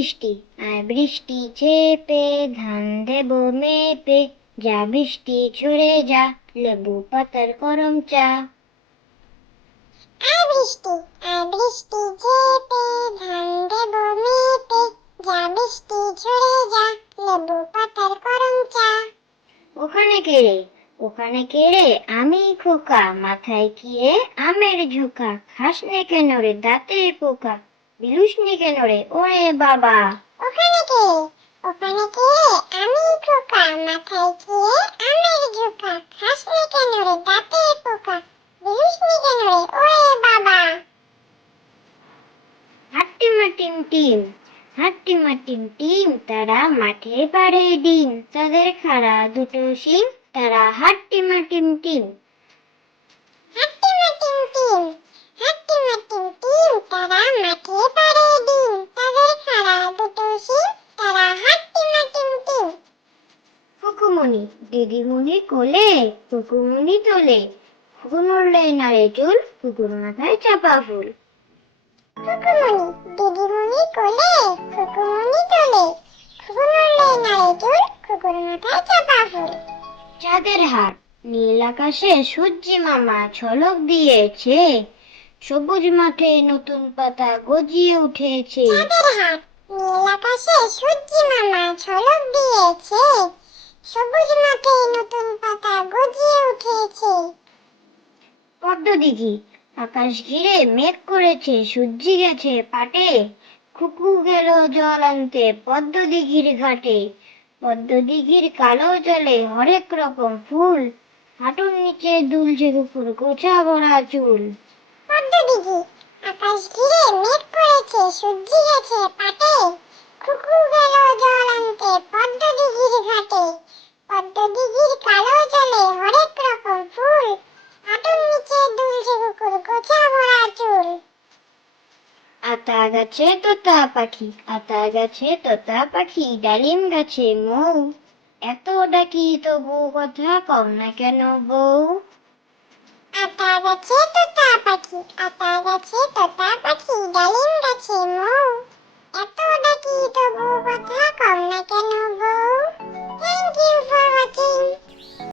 বৃষ্টি আয় বৃষ্টি চেপে ধান দেব মেপে, যা বৃষ্টি ঝরে যা লেবু পাতার গরম চা। আয় বৃষ্টি চেপে ধান দেব মেপে, যা বৃষ্টি ঝরে যা লেবু পাতার গরম চা। ওখানে কে রে আমি খোকা, মাথায় কি রে আমের ঝোঁকা, খাসনে কেন রে দাঁতে পোকা, বিলুসনি কেন রে ওরে বাবা। ওখানে কে আমি খোকা, মাথায় কি রে আমের ঝোঁকা, খাসনি কেন রে দাঁতে পোকা, বিলুসনি কেন রে ওরে বাবা। হাট্টিমা টিম টিম, তারা মাঠে পাড়ে ডিম, তাদের খাড়া দুটো শিং, তারা হাট্টিমা টিম টিম। হাট্টিমা টিম টিম, তারা মাঠে পাড়ে ডিম, তাদের খাড়া দুটো শিং, তারা হাট্টিমা টিম টিম। খুকুমনি দিদিমণি কোলে, খুকুমনি তোলে, খুকু নড়লে নাড়ে চুল, কুকুর মাথায় চাপা ফুল। খুকুমনি দিদিমণি কোলে, খুকুমনি তোলে, খুকু নড়লে নাড়ে চুল, কুকুর মাথায় চাপা ফুল। চাঁদের হাট নীল আকাশে সূর্যি মামা ঝলক দিয়েছে, সবুজ মাঠে নতুন পাতা গজিয়ে উঠেছে। চাঁদের হাট নীল আকাশে সূর্যি মামা ঝলক দিয়েছে, সবুজ মাঠে নতুন পাতা গজিয়ে উঠেছে। পদ্মদিঘি আকাশ ঘিরে মেঘ করেছে, সূর্যি গেছে পাটে, খুকু গেল জল আনতে পদ্মদিঘির ঘাটে। পদ্মদিঘির কালো জলে হরেক রকম ফুল, হাঁটুর নিচে দুলছে কুকুর গোছা ভরা চুল। পদ্মদিঘি আকাশ ঘিরে মেঘ করেছে, সূর্যি গেছে পাটে, খুকু গেল জল আনতে পদ্মদিঘির ঘাটে। পদ্মদিঘির কালো জলে হরেক রকম ফুল, হাঁটুর নিচে দুলছে কুকুর গোছা ভরা চুল। আতা গাছে তোতা পাখি, ডালিম গাছে মৌ, এত ডাকি তবু কথা কও না কেন বউ। আতা গাছে তোতা